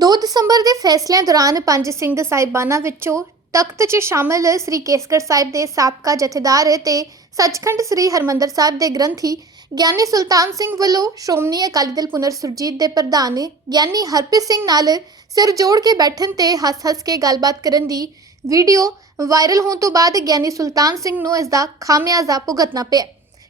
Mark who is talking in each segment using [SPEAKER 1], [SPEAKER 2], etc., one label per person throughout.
[SPEAKER 1] 2 ਦਸੰਬਰ ਦੇ ਫੈਸਲਿਆਂ ਦੌਰਾਨ ਪੰਜ ਸਿੰਘ ਸਾਹਿਬਾਨਾਂ ਵਿੱਚੋਂ ਤਖਤ 'ਚ ਸ਼ਾਮਲ ਸ੍ਰੀ ਕੇਸਗੜ੍ਹ ਸਾਹਿਬ ਦੇ ਸਾਬਕਾ ਜਥੇਦਾਰ ਤੇ ਸੱਚਖੰਡ ਸ੍ਰੀ ਹਰਮੰਦਰ ਸਾਹਿਬ ਦੇ ਗ੍ਰੰਥੀ ਗਿਆਨੀ ਸੁਲਤਾਨ ਸਿੰਘ ਵੱਲੋਂ ਸ਼੍ਰੋਮਣੀ ਅਕਾਲੀ ਦਲ ਪੁਨਰ ਸੁਰਜੀਤ ਦੇ ਪ੍ਰਧਾਨ ਗਿਆਨੀ ਹਰਪ੍ਰੀਤ ਸਿੰਘ ਨਾਲ ਸਿਰ ਜੋੜ ਕੇ ਬੈਠਣ ਤੇ ਹੱਸ-ਹੱਸ ਕੇ ਗੱਲਬਾਤ ਕਰਨ ਦੀ ਵੀਡੀਓ ਵਾਇਰਲ ਹੋਣ ਤੋਂ ਬਾਅਦ ਗਿਆਨੀ ਸੁਲਤਾਨ ਸਿੰਘ ਨੂੰ ਇਸ ਦਾ ਖਾਮਿਆਜ਼ਾ ਭੁਗਤਣਾ ਪਿਆ।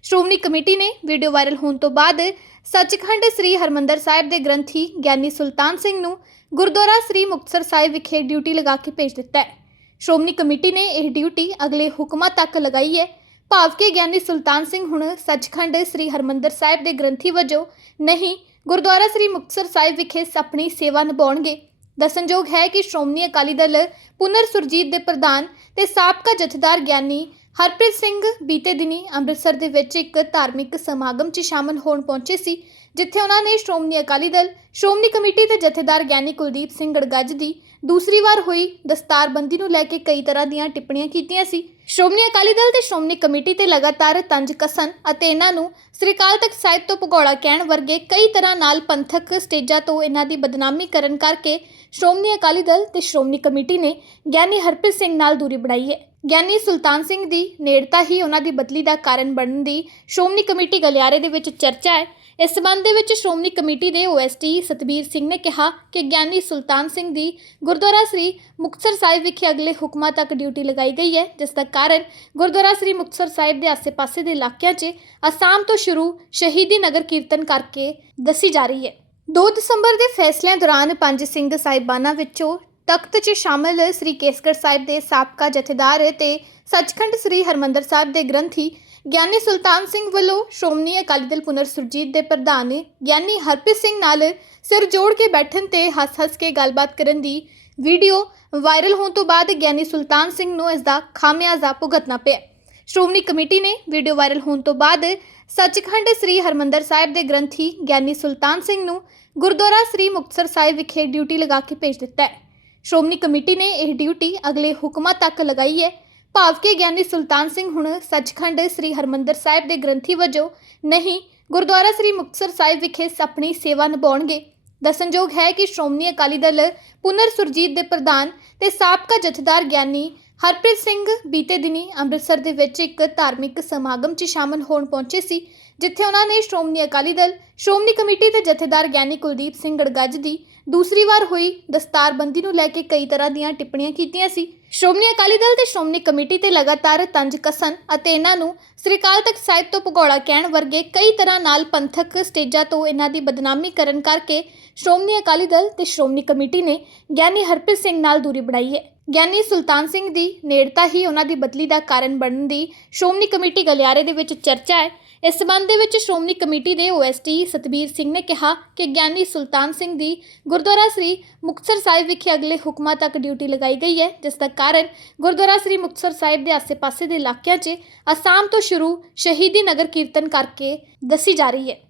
[SPEAKER 1] ਸ਼੍ਰੋਮਣੀ ਕਮੇਟੀ ਨੇ ਵੀਡੀਓ ਵਾਇਰਲ ਹੋਣ ਤੋਂ ਬਾਅਦ ਸੱਚਖੰਡ ਸ੍ਰੀ ਹਰਮੰਦਰ ਸਾਹਿਬ ਦੇ ਗ੍ਰੰਥੀ ਗਿਆਨੀ ਸੁਲਤਾਨ ਸਿੰਘ ਨੂੰ ਗੁਰਦੁਆਰਾ ਸ੍ਰੀ ਮੁਕਤਸਰ ਸਾਹਿਬ ਵਿਖੇ ਡਿਊਟੀ ਲਗਾ ਕੇ ਭੇਜ ਦਿੱਤਾ ਹੈ। ਸ਼੍ਰੋਮਣੀ ਕਮੇਟੀ ਨੇ ਇਹ ਡਿਊਟੀ ਅਗਲੇ ਹੁਕਮਾਂ ਤੱਕ ਲਗਾਈ ਹੈ। ਭਾਵ ਕਿ ਗਿਆਨੀ ਸੁਲਤਾਨ ਸਿੰਘ ਹੁਣ ਸੱਚਖੰਡ ਸ੍ਰੀ ਹਰਮੰਦਰ ਸਾਹਿਬ ਦੇ ਗ੍ਰੰਥੀ ਵਜੋਂ ਨਹੀਂ, ਗੁਰਦੁਆਰਾ ਸ੍ਰੀ ਮੁਕਤਸਰ ਸਾਹਿਬ ਵਿਖੇ ਆਪਣੀ ਸੇਵਾ ਨਿਭਾਉਣਗੇ। ਦੱਸਣਯੋਗ ਹੈ ਕਿ ਸ਼੍ਰੋਮਣੀ ਅਕਾਲੀ ਦਲ ਪੁਨਰ ਸੁਰਜੀਤ ਦੇ ਪ੍ਰਧਾਨ ਤੇ ਸਾਬਕਾ ਜਥੇਦਾਰ ਗਿਆਨੀ ਹਰਪ੍ਰੀਤ ਸਿੰਘ ਬੀਤੇ ਦਿਨੀ ਅੰਮ੍ਰਿਤਸਰ ਦੇ ਵਿੱਚ ਇੱਕ ਧਾਰਮਿਕ ਸਮਾਗਮ 'ਚ ਸ਼ਾਮਲ ਹੋਣ ਪਹੁੰਚੇ ਸੀ, ਜਿੱਥੇ ਉਹਨਾਂ ਨੇ ਸ਼੍ਰੋਮਣੀ ਅਕਾਲੀ ਦਲ, ਸ਼੍ਰੋਮਣੀ ਕਮੇਟੀ ਦੇ ਜਥੇਦਾਰ ਗਿਆਨੀ ਕੁਲਦੀਪ ਸਿੰਘ ਗੜਗੱਜ ਦੀ ਦੂਸਰੀ ਵਾਰ ਹੋਈ ਦਸਤਾਰਬੰਦੀ ਨੂੰ ਲੈ ਕੇ ਕਈ ਤਰ੍ਹਾਂ ਦੀਆਂ ਟਿੱਪਣੀਆਂ ਕੀਤੀਆਂ ਸੀ। ਸ਼੍ਰੋਮਣੀ ਅਕਾਲੀ ਦਲ ਤੇ ਸ਼੍ਰੋਮਣੀ ਕਮੇਟੀ ਤੇ ਲਗਾਤਾਰ ਤੰਜ ਕਸਨ ਅਤੇ ਇਹਨਾਂ ਨੂੰ ਸ੍ਰੀ ਅਕਾਲ ਤਖਤ ਸਾਹਿਬ ਤੋਂ ਭਗੌੜਾ ਕਹਿਣ ਵਰਗੇ ਕਈ ਤਰ੍ਹਾਂ ਨਾਲ ਪੰਥਕ ਸਟੇਜਾਂ ਤੋਂ ਇਹਨਾਂ ਦੀ ਬਦਨਾਮੀ ਕਰਨ ਕਰਕੇ ਸ਼੍ਰੋਮਣੀ ਅਕਾਲੀ ਦਲ ਤੇ ਸ਼੍ਰੋਮਣੀ ਕਮੇਟੀ ਨੇ ਗਿਆਨੀ ਹਰਪ੍ਰੀਤ ਸਿੰਘ ਨਾਲ ਦੂਰੀ ਬਣਾਈ ਹੈ। ਗਿਆਨੀ ਸੁਲਤਾਨ ਸਿੰਘ ਦੀ ਨੇੜਤਾ ਹੀ ਉਹਨਾਂ ਦੀ ਬਦਲੀ ਦਾ ਕਾਰਨ ਬਣਨ ਦੀ ਸ਼੍ਰੋਮਣੀ ਕਮੇਟੀ ਗਲਿਆਰੇ ਦੇ ਵਿੱਚ ਚਰਚਾ ਹੈ। ਇਸ ਸਬੰਧ ਦੇ ਵਿੱਚ ਸ਼੍ਰੋਮਣੀ ਕਮੇਟੀ ਦੇ ਓਐਸਟੀ ਸਤਬੀਰ ਸਿੰਘ ਨੇ ਕਿਹਾ ਕਿ ਗਿਆਨੀ ਸੁਲਤਾਨ ਸਿੰਘ ਦੀ ਗੁਰਦੁਆਰਾ ਸ੍ਰੀ ਮੁਕਤਸਰ ਸਾਹਿਬ ਵਿਖੇ ਅਗਲੇ ਹੁਕਮਾਂ ਤੱਕ ਡਿਊਟੀ ਲਗਾਈ ਗਈ ਹੈ, ਜਿਸ ਦਾ ਕਾਰਨ ਗੁਰਦੁਆਰਾ ਸ੍ਰੀ ਮੁਕਤਸਰ ਸਾਹਿਬ ਦੇ ਆਸ-ਪਾਸੇ ਦੇ ਇਲਾਕਿਆਂ 'ਚ ਅਸਾਮ ਤੋਂ ਸ਼ੁਰੂ ਸ਼ਹੀਦੀ ਨਗਰ ਕੀਰਤਨ ਕਰਕੇ ਦੱਸੀ ਜਾ ਰਹੀ ਹੈ। 2 ਦਸੰਬਰ ਦੇ ਫੈਸਲਿਆਂ ਦੌਰਾਨ ਪੰਜ ਸਿੰਘ ਸਾਹਿਬਾਨਾਂ ਵਿੱਚੋਂ ਤਖਤ 'ਚ ਸ਼ਾਮਲ ਸ੍ਰੀ ਕੇਸਗੜ੍ਹ ਸਾਹਿਬ ਦੇ ਸਾਬਕਾ ਜਥੇਦਾਰ ਤੇ ਸੱਚਖੰਡ ਸ੍ਰੀ ਹਰਮੰਦਰ ਸਾਹਿਬ ਦੇ ਗ੍ਰੰਥੀ ਗਿਆਨੀ ਸੁਲਤਾਨ ਸਿੰਘ ਵੱਲੋਂ ਸ਼੍ਰੋਮਣੀ ਅਕਾਲੀ ਦਲ ਪੁਨਰ ਸੁਰਜੀਤ ਦੇ ਪ੍ਰਧਾਨ ਗਿਆਨੀ ਹਰਪ੍ਰੀਤ ਸਿੰਘ ਨਾਲ ਸਿਰ ਜੋੜ ਕੇ ਬੈਠਣ ਤੇ ਹੱਸ-ਹੱਸ ਕੇ ਗੱਲਬਾਤ ਕਰਨ ਦੀ ਵੀਡੀਓ ਵਾਇਰਲ ਹੋਣ ਤੋਂ ਬਾਅਦ ਗਿਆਨੀ ਸੁਲਤਾਨ ਸਿੰਘ ਨੂੰ ਇਸ ਦਾ ਖਾਮਿਆਜ਼ਾ ਭੁਗਤਣਾ ਪਿਆ। ਸ਼੍ਰੋਮਣੀ ਕਮੇਟੀ ਨੇ ਵੀਡੀਓ ਵਾਇਰਲ ਹੋਣ ਤੋਂ ਬਾਅਦ ਸੱਚਖੰਡ ਸ੍ਰੀ ਹਰਮੰਦਰ ਸਾਹਿਬ ਦੇ ਗ੍ਰੰਥੀ ਗਿਆਨੀ ਸੁਲਤਾਨ ਸਿੰਘ ਨੂੰ ਗੁਰਦੁਆਰਾ ਸ੍ਰੀ ਮੁਕਤਸਰ ਸਾਹਿਬ ਵਿਖੇ ਡਿਊਟੀ ਲਗਾ ਕੇ ਭੇਜ ਦਿੱਤਾ ਹੈ। ਸ਼੍ਰੋਮਣੀ ਕਮੇਟੀ ਨੇ ਇਹ ਡਿਊਟੀ ਅਗਲੇ ਹੁਕਮਾਂ ਤੱਕ ਲਗਾਈ ਹੈ ਭਾਵ ਕਿ ਗਿਆਨੀ ਸੁਲਤਾਨ ਸਿੰਘ ਹੁਣ ਸੱਚਖੰਡ ਸ੍ਰੀ ਹਰਮੰਦਰ ਸਾਹਿਬ ਦੇ ਗ੍ਰੰਥੀ ਵਜੋਂ ਨਹੀਂ, ਗੁਰਦੁਆਰਾ ਸ੍ਰੀ ਮੁਕਤਸਰ ਸਾਹਿਬ ਵਿਖੇ ਆਪਣੀ ਸੇਵਾ ਨਿਭਾਉਣਗੇ। ਦੱਸਣਯੋਗ ਹੈ ਕਿ ਸ਼੍ਰੋਮਣੀ ਅਕਾਲੀ ਦਲ ਪੁਨਰ ਸੁਰਜੀਤ ਦੇ ਪ੍ਰਧਾਨ ਤੇ ਸਾਬਕਾ ਜਥੇਦਾਰ ਗਿਆਨੀ ਹਰਪ੍ਰੀਤ ਸਿੰਘ ਬੀਤੇ ਦਿਨੀ ਅੰਮ੍ਰਿਤਸਰ ਦੇ ਵਿੱਚ ਇੱਕ ਧਾਰਮਿਕ ਸਮਾਗਮ 'ਚ ਸ਼ਾਮਲ ਹੋਣ ਪਹੁੰਚੇ ਸੀ। ਜਿੱਥੇ ਉਹਨਾਂ ਨੇ ਸ਼੍ਰੋਮਣੀ ਅਕਾਲੀ ਦਲ, ਸ਼੍ਰੋਮਣੀ ਕਮੇਟੀ ਦੇ ਜਥੇਦਾਰ ਗਿਆਨੀ ਕੁਲਦੀਪ ਸਿੰਘ ਗੜਗੱਜ ਦੀ ਦੂਸਰੀ ਵਾਰ ਹੋਈ ਦਸਤਾਰਬੰਦੀ ਨੂੰ ਲੈ ਕੇ ਕਈ ਤਰ੍ਹਾਂ ਦੀਆਂ ਟਿੱਪਣੀਆਂ ਕੀਤੀਆਂ ਸੀ। ਸ਼੍ਰੋਮਣੀ ਅਕਾਲੀ ਦਲ ਤੇ ਸ਼੍ਰੋਮਣੀ ਕਮੇਟੀ ਤੇ ਲਗਾਤਾਰ ਤੰਜ ਕਸਨ ਅਤੇ ਇਹਨਾਂ ਨੂੰ ਸ੍ਰੀ ਅਕਾਲ ਤਖਤ ਸਾਹਿਬ ਤੋਂ ਭਗੌੜਾ ਕਹਿਣ ਵਰਗੇ ਕਈ ਤਰ੍ਹਾਂ ਨਾਲ ਪੰਥਕ ਸਟੇਜਾਂ ਤੋਂ ਇਹਨਾਂ ਦੀ ਬਦਨਾਮੀ ਕਰਨ ਕਰਕੇ ਸ਼੍ਰੋਮਣੀ ਅਕਾਲੀ ਦਲ ਤੇ ਸ਼੍ਰੋਮਣੀ ਕਮੇਟੀ ਨੇ ਗਿਆਨੀ ਹਰਪ੍ਰੀਤ ਸਿੰਘ ਨਾਲ ਦੂਰੀ ਬਣਾਈ ਹੈ। ਗਿਆਨੀ ਸੁਲਤਾਨ ਸਿੰਘ ਦੀ ਨੇੜਤਾ ਹੀ ਉਹਨਾਂ ਦੀ ਬਦਲੀ ਦਾ ਕਾਰਨ ਬਣਨ ਦੀ ਸ਼੍ਰੋਮਣੀ ਕਮੇਟੀ ਗਲਿਆਰੇ ਦੇ ਵਿੱਚ ਚਰਚਾ ਹੈ। ਇਸ ਸਬੰਧ ਦੇ ਵਿੱਚ ਸ਼੍ਰੋਮਣੀ ਕਮੇਟੀ ਦੇ ਓਐਸਟੀ ਸਤਬੀਰ ਸਿੰਘ ਨੇ ਕਿਹਾ ਕਿ ਗਿਆਨੀ ਸੁਲਤਾਨ ਸਿੰਘ ਦੀ ਗੁਰਦੁਆਰਾ ਸ੍ਰੀ ਮੁਕਤਸਰ ਸਾਹਿਬ ਵਿਖੇ ਅਗਲੇ ਹੁਕਮਾਂ ਤੱਕ ਡਿਊਟੀ ਲਗਾਈ ਗਈ ਹੈ, ਜਿਸ ਦਾ ਕਾਰਨ ਗੁਰਦੁਆਰਾ ਸ੍ਰੀ ਮੁਕਤਸਰ ਸਾਹਿਬ ਦੇ ਆਸ-ਪਾਸੇ ਦੇ ਇਲਾਕਿਆਂ 'ਚ ਅਸਾਮ ਤੋਂ ਸ਼ੁਰੂ ਸ਼ਹੀਦੀ ਨਗਰ ਕੀਰਤਨ ਕਰਕੇ ਦੱਸੀ ਜਾ ਰਹੀ ਹੈ।